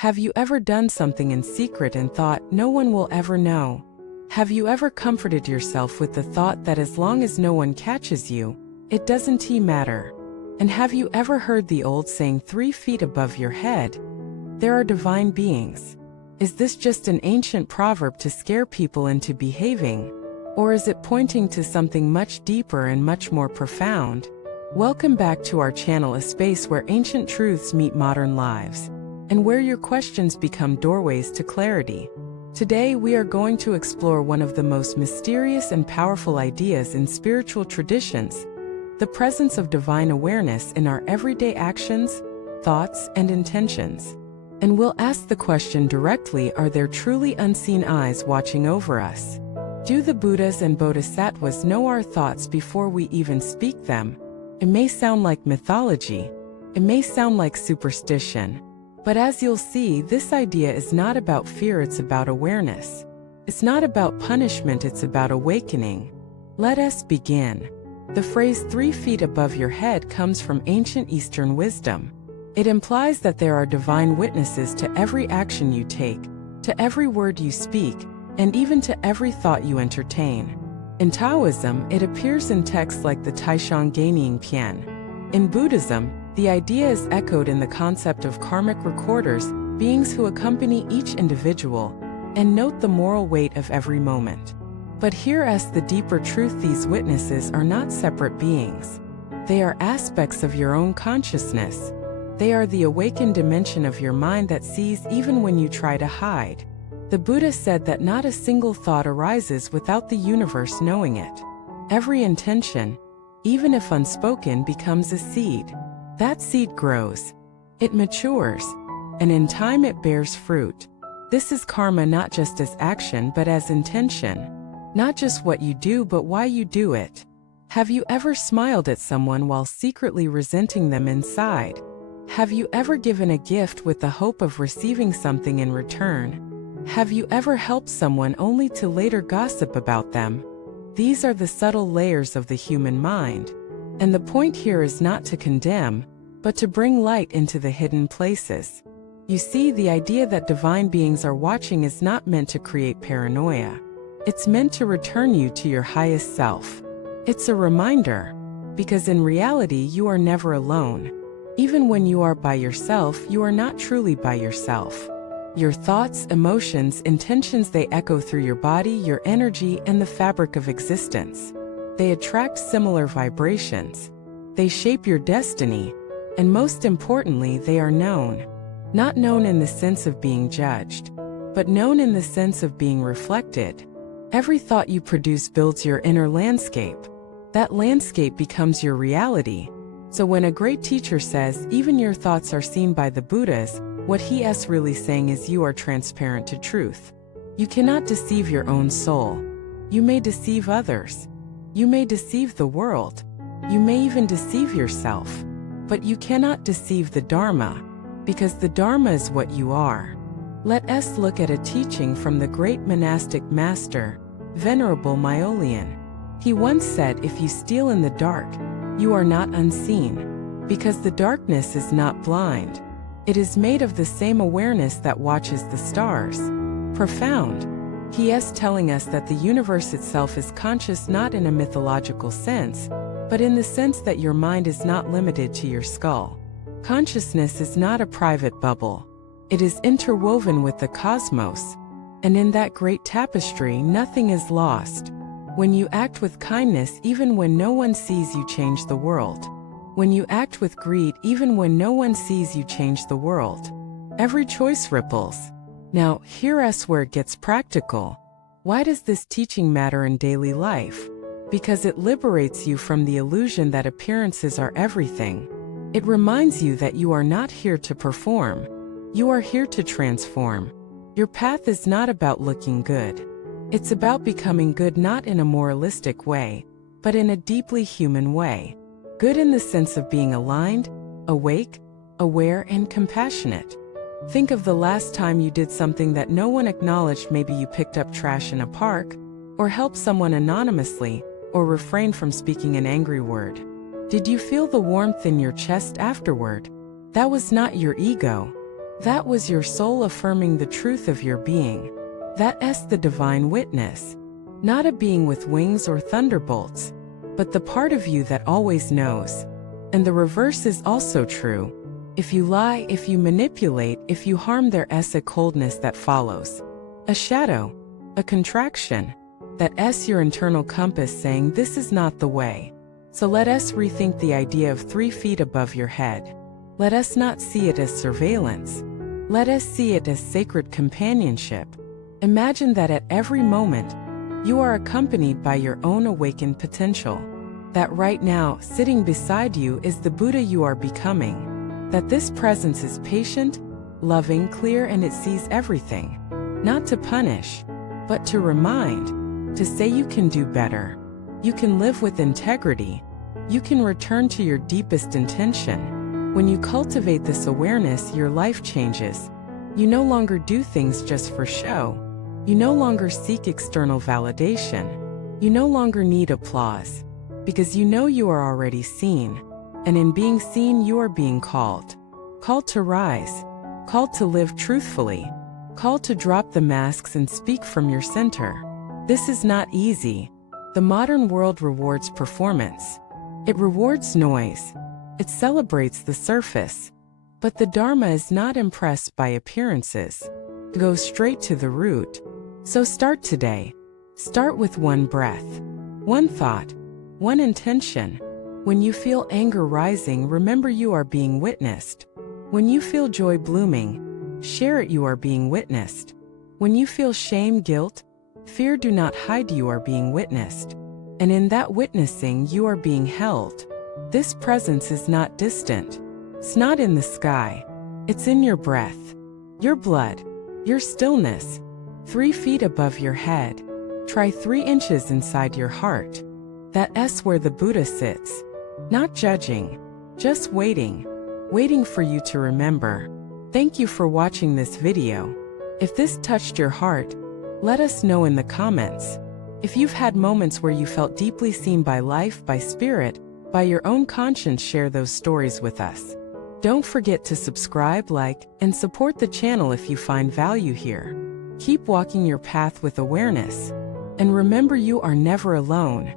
Have you ever done something in secret and thought, no one will ever know? Have you ever comforted yourself with the thought that as long as no one catches you, it doesn't matter? And have you ever heard the old saying, 3 feet above your head, there are divine beings? Is this just an ancient proverb to scare people into behaving? Or is it pointing to something much deeper and much more profound? Welcome back to our channel, a space where ancient truths meet modern lives, and where your questions become doorways to clarity. Today we are going to explore one of the most mysterious and powerful ideas in spiritual traditions, the presence of divine awareness in our everyday actions, thoughts, and intentions. And we'll ask the question directly, are there truly unseen eyes watching over us? Do the Buddhas and Bodhisattvas know our thoughts before we even speak them? It may sound like mythology, it may sound like superstition, but as you'll see, this idea is not about fear, it's about awareness. It's not about punishment, it's about awakening. Let us begin. The phrase 3 feet above your head comes from ancient Eastern wisdom. It implies that there are divine witnesses to every action you take, to every word you speak, and even to every thought you entertain. In Taoism, it appears in texts like the Taishan Gaining Pian. In Buddhism, the idea is echoed in the concept of karmic recorders, beings who accompany each individual and note the moral weight of every moment. But here's the deeper truth: these witnesses are not separate beings. They are aspects of your own consciousness. They are the awakened dimension of your mind that sees even when you try to hide. The Buddha said that not a single thought arises without the universe knowing it. Every intention, even if unspoken, becomes a seed. That seed grows, it matures, and in time it bears fruit. This is karma, not just as action but as intention. Not just what you do but why you do it. Have you ever smiled at someone while secretly resenting them inside? Have you ever given a gift with the hope of receiving something in return? Have you ever helped someone only to later gossip about them? These are the subtle layers of the human mind. And the point here is not to condemn, but to bring light into the hidden places. You see, the idea that divine beings are watching is not meant to create paranoia. It's meant to return you to your highest self. It's a reminder, because in reality you are never alone. Even when you are by yourself, you are not truly by yourself. Your thoughts, emotions, intentions, they echo through your body, your energy, and the fabric of existence. They attract similar vibrations. They shape your destiny. And most importantly, they are known. Not known in the sense of being judged, but known in the sense of being reflected. Every thought you produce builds your inner landscape. That landscape becomes your reality. So when a great teacher says, even your thoughts are seen by the Buddhas, what he is really saying is you are transparent to truth. You cannot deceive your own soul. You may deceive others. You may deceive the world. You may even deceive yourself. But you cannot deceive the Dharma, because the Dharma is what you are. Let us look at a teaching from the great monastic master, Venerable Myolean. He once said, if you steal in the dark, you are not unseen, because the darkness is not blind. It is made of the same awareness that watches the stars. Profound. He is telling us that the universe itself is conscious, not in a mythological sense, but in the sense that your mind is not limited to your skull. Consciousness is not a private bubble. It is interwoven with the cosmos, and in that great tapestry nothing is lost. When you act with kindness, even when no one sees, you change the world. When you act with greed, even when no one sees, you change the world. Every choice ripples. Now, here's where it gets practical. Why does this teaching matter in daily life? Because it liberates you from the illusion that appearances are everything. It reminds you that you are not here to perform. You are here to transform. Your path is not about looking good. It's about becoming good, not in a moralistic way, but in a deeply human way. Good in the sense of being aligned, awake, aware, and compassionate. Think of the last time you did something that no one acknowledged. Maybe you picked up trash in a park, or helped someone anonymously, or refrained from speaking an angry word. Did you feel the warmth in your chest afterward? That was not your ego. That was your soul affirming the truth of your being. That S, the divine witness. Not a being with wings or thunderbolts, but the part of you that always knows. And the reverse is also true. If you lie, if you manipulate, if you harm, there is a coldness that follows. A shadow, a contraction. That S, your internal compass saying this is not the way. So let us rethink the idea of 3 feet above your head. Let us not see it as surveillance. Let us see it as sacred companionship. Imagine that at every moment, you are accompanied by your own awakened potential. That right now, sitting beside you is the Buddha you are becoming. That this presence is patient, loving, clear, and it sees everything. Not to punish, but to remind, to say you can do better. You can live with integrity. You can return to your deepest intention. When you cultivate this awareness, your life changes. You no longer do things just for show. You no longer seek external validation. You no longer need applause, because you know you are already seen. And in being seen, you are being called. Called to rise. Called to live truthfully. Called to drop the masks and speak from your center. This is not easy. The modern world rewards performance. It rewards noise. It celebrates the surface. But the Dharma is not impressed by appearances. It goes straight to the root. So start today. Start with one breath, one thought, one intention. When you feel anger rising, remember you are being witnessed. When you feel joy blooming, share it, you are being witnessed. When you feel shame, guilt, fear, do not hide, you are being witnessed. And in that witnessing, you are being held. This presence is not distant. It's not in the sky. It's in your breath, your blood, your stillness. 3 feet above your head. Try 3 inches inside your heart. That S where the Buddha sits. Not judging, just waiting. Waiting for you to remember. Thank you for watching this video. If this touched your heart, let us know in the comments. If you've had moments where you felt deeply seen by life, by spirit, by your own conscience, share those stories with us. Don't forget to subscribe, like, and support the channel if you find value here. Keep walking your path with awareness. And remember, you are never alone.